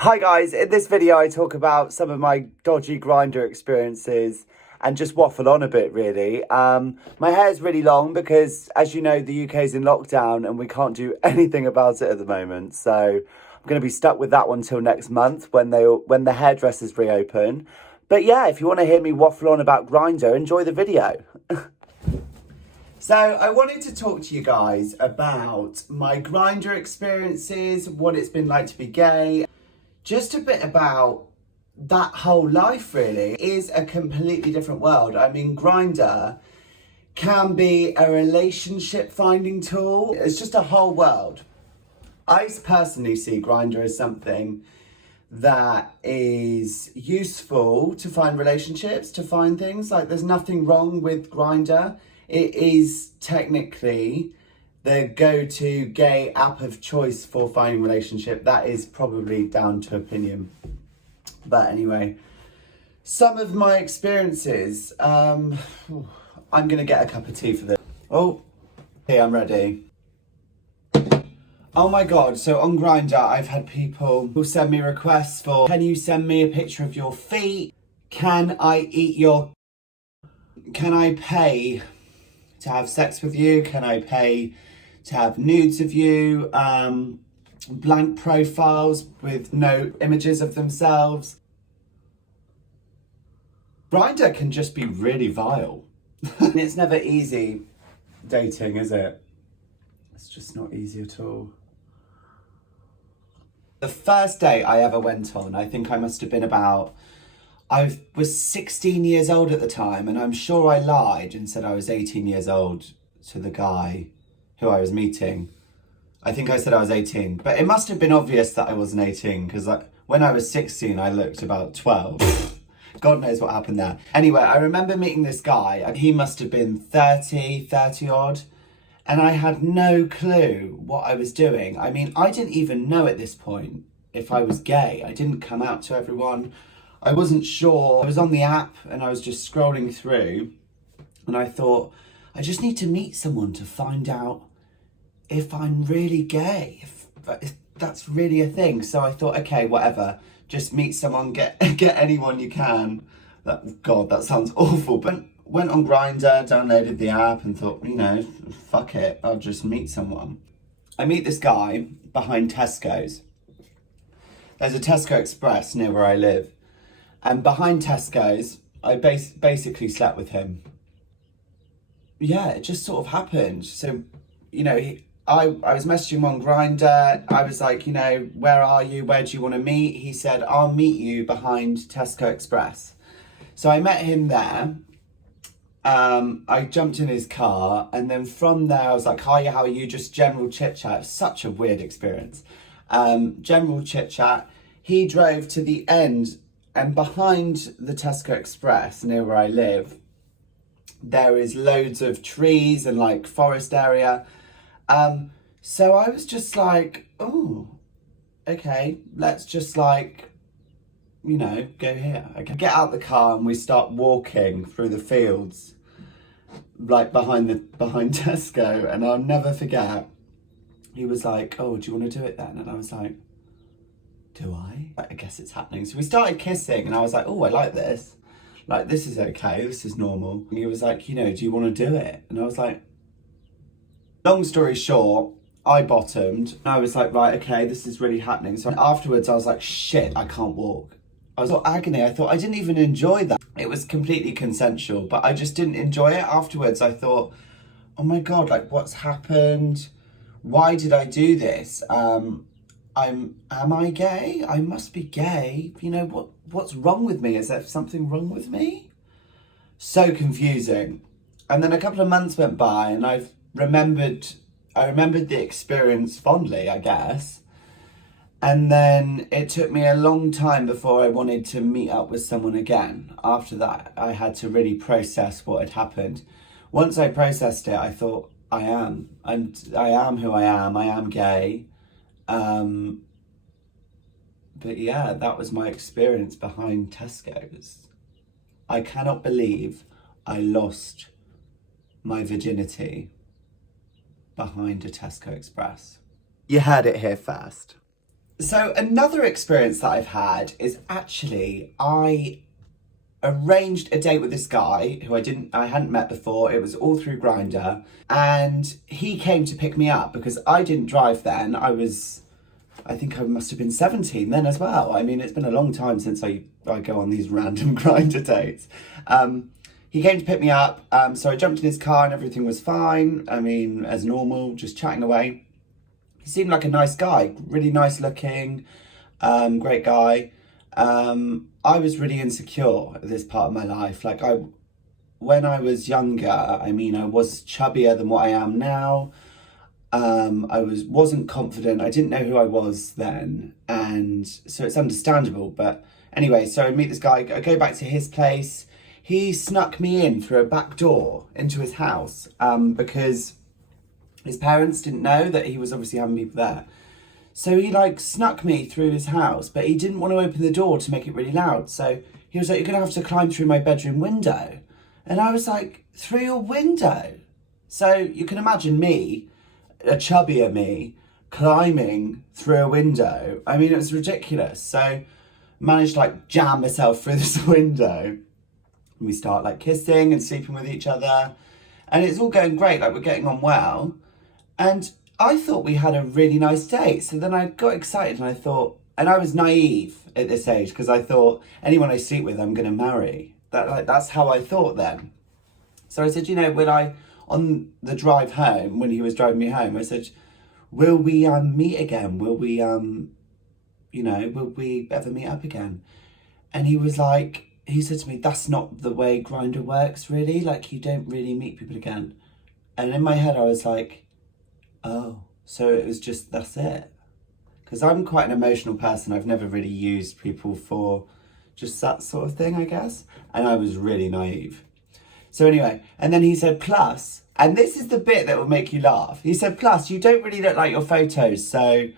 Hi guys, in this video I talk about some of my dodgy Grindr experiences and just waffle on a bit really. My hair's really long because, as you know, the UK's in lockdown and we can't do anything about it at the moment. So I'm going to be stuck with that one till next month when the hairdressers reopen. But yeah, if you want to hear me waffle on about Grindr, enjoy the video. So I wanted to talk to you guys about my Grindr experiences, what it's been like to be gay. Just a bit about that whole life really. It is a completely different world. I mean, Grindr can be a relationship finding tool. It's just a whole world. I personally see Grindr as something that is useful to find relationships, to find things. Like, there's nothing wrong with Grindr. It is technically the go-to gay app of choice for finding a relationship. That is probably down to opinion. But anyway, some of my experiences, I'm gonna get a cup of tea for this. Oh, okay, I'm ready. Oh my God, so on Grindr, I've had people who send me requests for, can you send me a picture of your feet? Can I eat your... Can I pay to have sex with you? Can I pay to have nudes of you? Blank profiles with no images of themselves. Grindr can just be really vile. It's never easy dating, is it? It's just not easy at all. The first date I ever went on, I think I must have been about... I was 16 years old at the time, and I'm sure I lied and said I was 18 years old to the guy who I was meeting. I think I said I was 18, but it must have been obvious that I wasn't 18 because when I was 16, I looked about 12. God knows what happened there. Anyway, I remember meeting this guy. He must have been 30 odd, and I had no clue what I was doing. I mean, I didn't even know at this point if I was gay. I didn't come out to everyone. I wasn't sure. I was on the app and I was just scrolling through, and I thought, I just need to meet someone to find out if I'm really gay, if that's really a thing. So I thought, okay, whatever, just meet someone, get anyone you can. God, that sounds awful. But went on Grindr, downloaded the app and thought, you know, fuck it, I'll just meet someone. I meet this guy behind Tesco's. There's a Tesco Express near where I live. And behind Tesco's, I basically slept with him. Yeah, it just sort of happened. So, you know, I was messaging him on Grindr. I was like, you know, where are you? Where do you want to meet? He said, I'll meet you behind Tesco Express. So I met him there. I jumped in his car, and then from there I was like, hi, how are you? Just general chit chat. Such a weird experience. General chit chat. He drove to the end, and behind the Tesco Express near where I live, there is loads of trees and like forest area. So I was just like, oh, okay, let's just like, you know, go here. I get out the car and we start walking through the fields, like behind Tesco, and I'll never forget. He was like, oh, do you want to do it then? And I was like, do I? I guess it's happening. So we started kissing, and I was like, oh, I like this. Like, this is okay, this is normal. And he was like, you know, do you want to do it? And I was like, long story short, I bottomed. I was like, right, okay, this is really happening. So afterwards, I was like, shit, I can't walk. I was in agony. I thought I didn't even enjoy that. It was completely consensual, but I just didn't enjoy it. Afterwards, I thought, oh my God, like, what's happened? Why did I do this? Am I gay? I must be gay. You know, what's wrong with me? Is there something wrong with me? So confusing. And then a couple of months went by, and I remembered the experience fondly, I guess. And then it took me a long time before I wanted to meet up with someone again. After that, I had to really process what had happened. Once I processed it, I thought, I am who I am gay. But yeah, that was my experience behind Tesco's. I cannot believe I lost my virginity behind a Tesco Express. You heard it here first. So another experience that I've had is actually I arranged a date with this guy who I hadn't met before. It was all through Grindr, and he came to pick me up because I didn't drive then. I think I must have been 17 then as well. I mean, it's been a long time since I go on these random Grindr dates. He came to pick me up, so I jumped in his car and everything was fine. I mean, as normal, just chatting away. He seemed like a nice guy, really nice looking, great guy. I was really insecure at this part of my life. Like when I was younger, I mean, I was chubbier than what I am now. I wasn't confident. I didn't know who I was then, and so it's understandable. But anyway, so I meet this guy. I go back to his place. He snuck me in through a back door into his house because his parents didn't know that he was obviously having people there. So he snuck me through his house, but he didn't want to open the door to make it really loud. So he was like, "You're going to have to climb through my bedroom window." And I was like, "Through your window?" So you can imagine me, a chubbier me, climbing through a window. I mean, it was ridiculous. So managed to jam myself through this window. And we start kissing and sleeping with each other. And it's all going great, we're getting on well. And I thought we had a really nice date. So then I got excited and I thought, and I was naive at this age because I thought anyone I sleep with, I'm going to marry. That's how I thought then. So I said, on the drive home, when he was driving me home, I said, "Will we meet again? Will we, will we ever meet up again?" And he said to me, "That's not the way Grindr works, really. You don't really meet people again." And in my head, I was like, oh, so it was just, that's it. Because I'm quite an emotional person. I've never really used people for just that sort of thing, I guess. And I was really naive. So anyway, and then he said, "Plus," and this is the bit that will make you laugh. He said, "Plus, you don't really look like your photos, so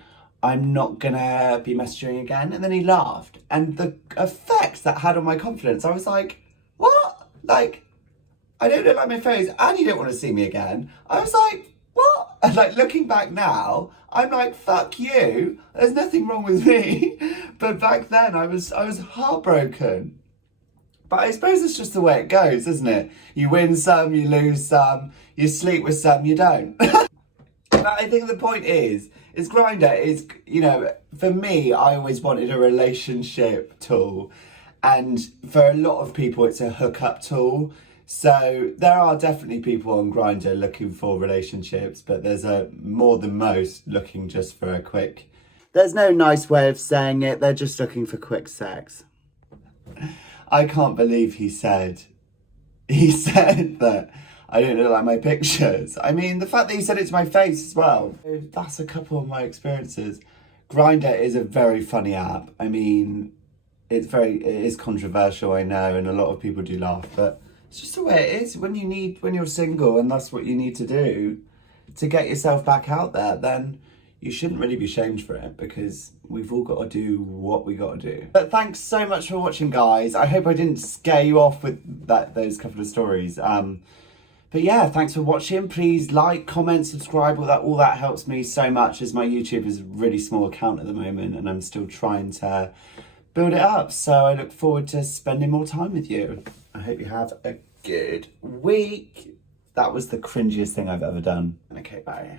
I'm not gonna be messaging again." And then he laughed. And the effect that had on my confidence, I was like, what? I don't look like my photos and you don't want to see me again. I was like, what? And looking back now, I'm like, fuck you. There's nothing wrong with me. But back then I was heartbroken. But I suppose it's just the way it goes, isn't it? You win some, you lose some, you sleep with some, you don't. But I think the point is Grindr is, for me, I always wanted a relationship tool. And for a lot of people, it's a hookup tool. So there are definitely people on Grindr looking for relationships, but there's more than most looking just for a quick... There's no nice way of saying it. They're just looking for quick sex. I can't believe he said that I don't look like my pictures. I mean, the fact that he said it to my face as well. That's a couple of my experiences. Grindr is a very funny app. I mean, it is controversial, I know, and a lot of people do laugh, but it's just the way it is. When you're single and that's what you need to do to get yourself back out there, then you shouldn't really be shamed for it because we've all got to do what we got to do. But thanks so much for watching, guys. I hope I didn't scare you off with those couple of stories. But yeah, thanks for watching. Please like, comment, subscribe. All that helps me so much, as my YouTube is a really small account at the moment and I'm still trying to build it up. So I look forward to spending more time with you. I hope you have a good week. That was the cringiest thing I've ever done. Okay, bye.